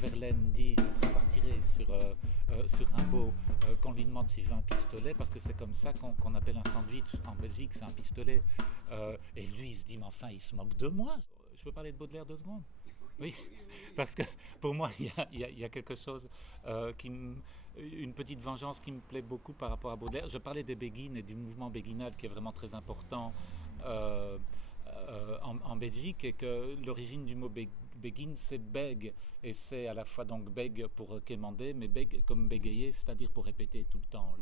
Verlaine dit, après avoir tiré sur Rimbaud, qu'on lui demande s'il veut un pistolet, parce que c'est comme ça qu'on appelle un sandwich en Belgique, c'est un pistolet. Et lui, il se dit, mais enfin, il se moque de moi. Je peux parler de Baudelaire 2 secondes? Oui, parce que pour moi, il y a quelque chose, une petite vengeance qui me plaît beaucoup par rapport à Baudelaire. Je parlais des béguines et du mouvement béguinal qui est vraiment très important euh, en Belgique, et que l'origine du mot béguine, c'est bègue, et c'est à la fois donc bègue pour quémander, mais bègue comme bégayer, c'est-à-dire pour répéter tout le temps.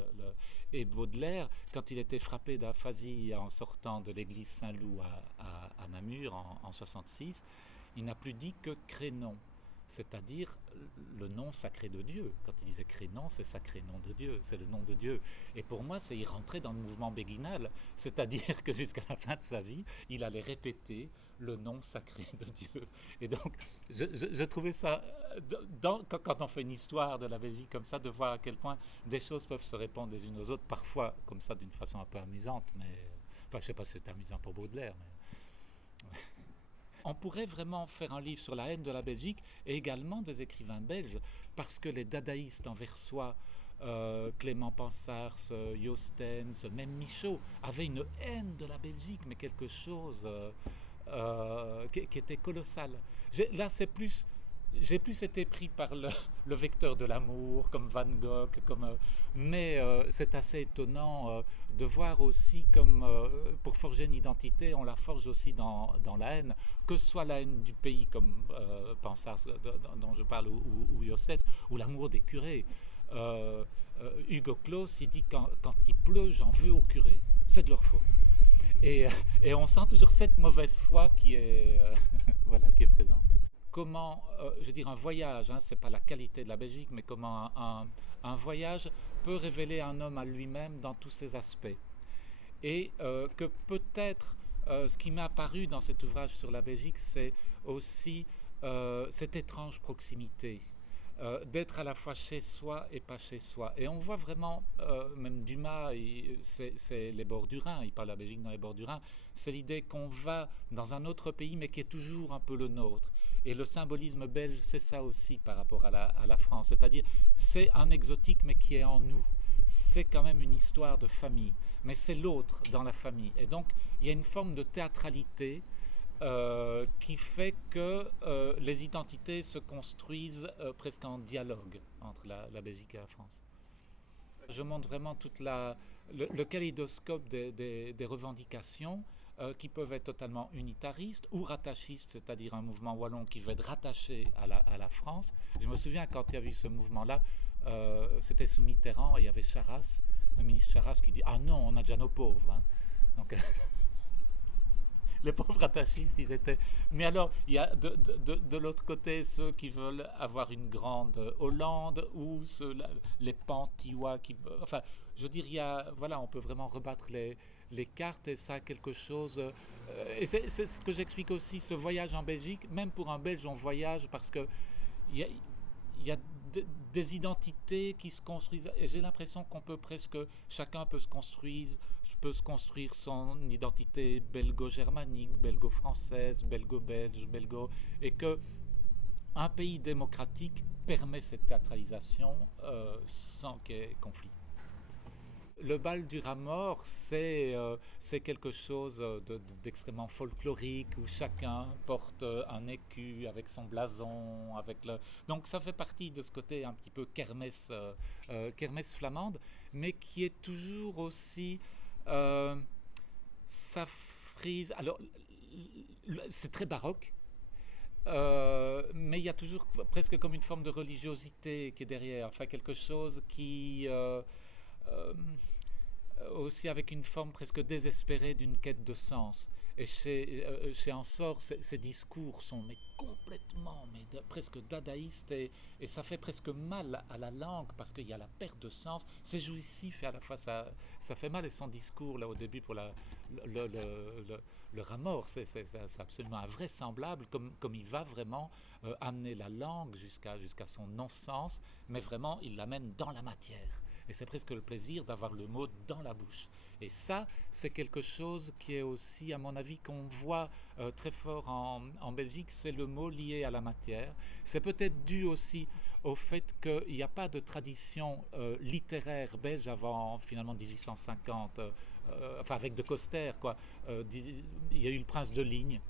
Et Baudelaire, quand il était frappé d'aphasie en sortant de l'église Saint-Loup à Namur en 66, il n'a plus dit que Crénon, c'est-à-dire le nom sacré de Dieu. Quand il disait Crénon, c'est sacré nom de Dieu, c'est le nom de Dieu. Et pour moi, c'est y rentrer dans le mouvement béguinal, c'est-à-dire que jusqu'à la fin de sa vie, il allait répéter le nom sacré de Dieu. Et donc, je trouvais ça, quand on fait une histoire de la Belgique comme ça, de voir à quel point des choses peuvent se répondre les unes aux autres, parfois comme ça d'une façon un peu amusante, mais enfin, je ne sais pas si c'est amusant pour Baudelaire, mais on pourrait vraiment faire un livre sur la haine de la Belgique et également des écrivains belges, parce que les dadaïstes envers soi, Clément Pansars, Jostens, même Michaud, avaient une haine de la Belgique, mais quelque chose qui était colossal. Là, j'ai plus été pris par le vecteur de l'amour, comme Van Gogh, mais c'est assez étonnant de voir aussi comme pour forger une identité, on la forge aussi dans la haine, que ce soit la haine du pays, comme Pansars dont je parle, ou Jostens, ou l'amour des curés. Hugo Claus, il dit quand il pleut, j'en veux aux curés. C'est de leur faute. Et, et on sent toujours cette mauvaise foi qui est, voilà, qui est présente. Comment, je veux dire, un voyage, hein, c'est pas la qualité de la Belgique, mais comment un voyage peut révéler un homme à lui-même dans tous ses aspects. Et que peut-être ce qui m'est apparu dans cet ouvrage sur la Belgique, c'est aussi cette étrange proximité. D'être à la fois chez soi et pas chez soi. Et on voit vraiment, même Dumas, c'est les bords du Rhin, il parle de la Belgique dans les bords du Rhin, c'est l'idée qu'on va dans un autre pays, mais qui est toujours un peu le nôtre. Et le symbolisme belge, c'est ça aussi par rapport à la France, c'est-à-dire c'est un exotique, mais qui est en nous. C'est quand même une histoire de famille, mais c'est l'autre dans la famille. Et donc, il y a une forme de théâtralité qui fait que les identités se construisent presque en dialogue entre la Belgique et la France. Je montre vraiment le kaléidoscope des revendications qui peuvent être totalement unitaristes ou rattachistes, c'est-à-dire un mouvement wallon qui veut être rattaché à la France. Je me souviens quand il y a eu ce mouvement-là, c'était sous Mitterrand, et il y avait Charras, le ministre Charras, qui dit « Ah non, on a déjà nos pauvres hein. ». Donc les pauvres attachistes, ils étaient. Mais alors, il y a de l'autre côté ceux qui veulent avoir une grande Hollande, ou les Pantiwa qui. Enfin, je veux dire, voilà, on peut vraiment rebattre les cartes, et ça a quelque chose. Et c'est ce que j'explique aussi, ce voyage en Belgique. Même pour un Belge, on voyage parce que il y a des identités qui se construisent, et j'ai l'impression qu'on peut presque, chacun peut se construire son identité belgo-germanique, belgo-française, belgo-belge, et que un pays démocratique permet cette théâtralisation sans qu'il y ait conflit. Le bal du rat mort, c'est quelque chose d'extrêmement folklorique, où chacun porte un écu avec son blason, donc ça fait partie de ce côté un petit peu kermesse flamande, mais qui est toujours aussi ça frise. Alors, c'est très baroque, mais il y a toujours presque comme une forme de religiosité qui est derrière, enfin quelque chose qui euh, aussi avec une forme presque désespérée d'une quête de sens. Et chez Ensor, ces discours sont complètement, presque dadaïstes, et ça fait presque mal à la langue, parce qu'il y a la perte de sens. C'est jouissif, et à la fois ça fait mal. Et son discours, là, au début, pour le rat mort, c'est absolument invraisemblable, comme il va vraiment amener la langue jusqu'à son non-sens, mais vraiment, il l'amène dans la matière. Et c'est presque le plaisir d'avoir le mot dans la bouche. Et ça, c'est quelque chose qui est aussi, à mon avis, qu'on voit très fort en Belgique, c'est le mot lié à la matière. C'est peut-être dû aussi au fait qu'il n'y a pas de tradition littéraire belge avant finalement 1850, enfin avec de Coster, quoi. Il y a eu le Prince de Ligne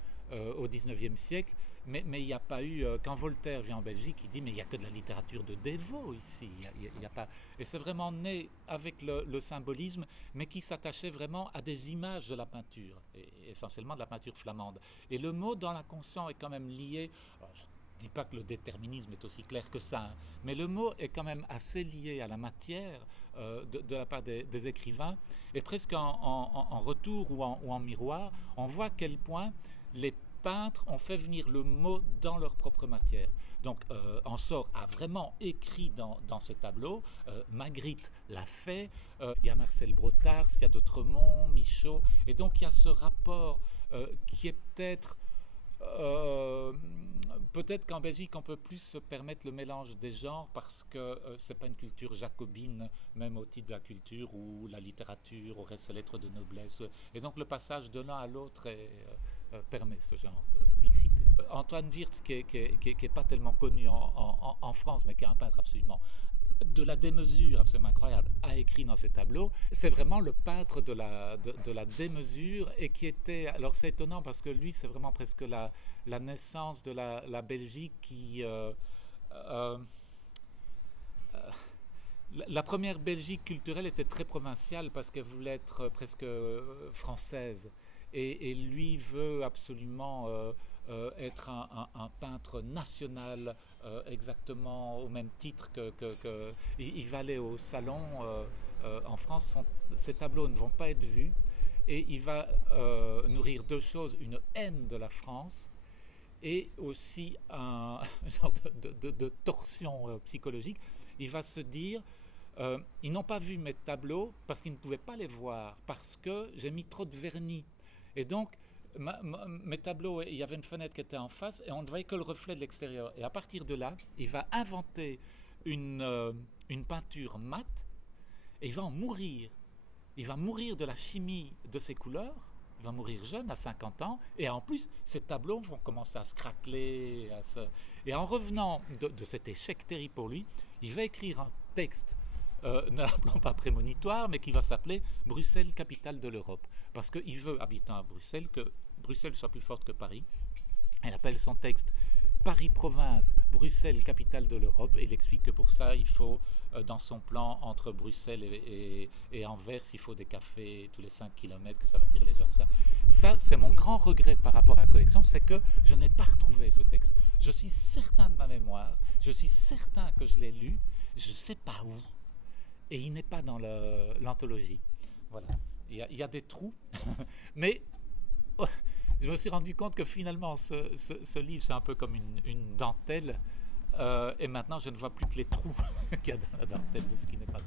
au 19e siècle, mais il n'y a pas eu, quand Voltaire vient en Belgique, il dit mais il n'y a que de la littérature de dévots ici, il y a pas, et c'est vraiment né avec le symbolisme, mais qui s'attachait vraiment à des images de la peinture, et essentiellement de la peinture flamande. Et le mot dans l'inconscient est quand même lié, je ne dis pas que le déterminisme est aussi clair que ça, hein, mais le mot est quand même assez lié à la matière de la part des écrivains, et presque en retour ou en miroir, on voit à quel point les peintres ont fait venir le mot dans leur propre matière. Donc Ensor a vraiment écrit dans ce tableau, Magritte l'a fait, il y a Marcel Brottars, il y a d'Autremont, Michaud, et donc il y a ce rapport qui est peut-être qu'en Belgique on peut plus se permettre le mélange des genres parce que c'est pas une culture jacobine, même au titre de la culture où la littérature aurait ses lettres de noblesse, et donc le passage de l'un à l'autre permet ce genre de mixité. Antoine Wirtz, qui est pas tellement connu en France, mais qui est un peintre absolument de la démesure absolument incroyable, a écrit dans ses tableaux. C'est vraiment le peintre de la démesure, et qui était, alors c'est étonnant parce que lui c'est vraiment presque la naissance de la Belgique qui la première Belgique culturelle était très provinciale parce qu'elle voulait être presque française, et lui veut absolument être un peintre national, exactement au même titre que il va aller au salon en France, ses tableaux ne vont pas être vus, et il va nourrir deux choses, une haine de la France et aussi un genre de torsion psychologique. Il va se dire ils n'ont pas vu mes tableaux parce qu'ils ne pouvaient pas les voir, parce que j'ai mis trop de vernis, et donc mes tableaux, il y avait une fenêtre qui était en face et on ne voyait que le reflet de l'extérieur, et à partir de là il va inventer une peinture mate, et il va en mourir. Il va mourir de la chimie de ses couleurs, il va mourir jeune, à 50 ans, et en plus ses tableaux vont commencer à se craqueler, et en revenant de cet échec terrible pour lui, il va écrire un texte, ne l'appelons pas prémonitoire, mais qui va s'appeler Bruxelles, capitale de l'Europe, parce qu'il veut, habitant à Bruxelles, que Bruxelles soit plus forte que Paris. Il appelle son texte Paris province, Bruxelles capitale de l'Europe, et il explique que pour ça il faut, dans son plan entre Bruxelles et Anvers, il faut des cafés tous les 5 km, que ça va tirer les gens. Ça c'est mon grand regret par rapport à la collection, c'est que je n'ai pas retrouvé ce texte. Je suis certain de ma mémoire, je suis certain que je l'ai lu, je ne sais pas où, et il n'est pas dans l'anthologie. Voilà, il y a des trous, mais je me suis rendu compte que finalement ce livre c'est un peu comme une dentelle, et maintenant je ne vois plus que les trous qu'il y a dans la dentelle de ce qui n'est pas.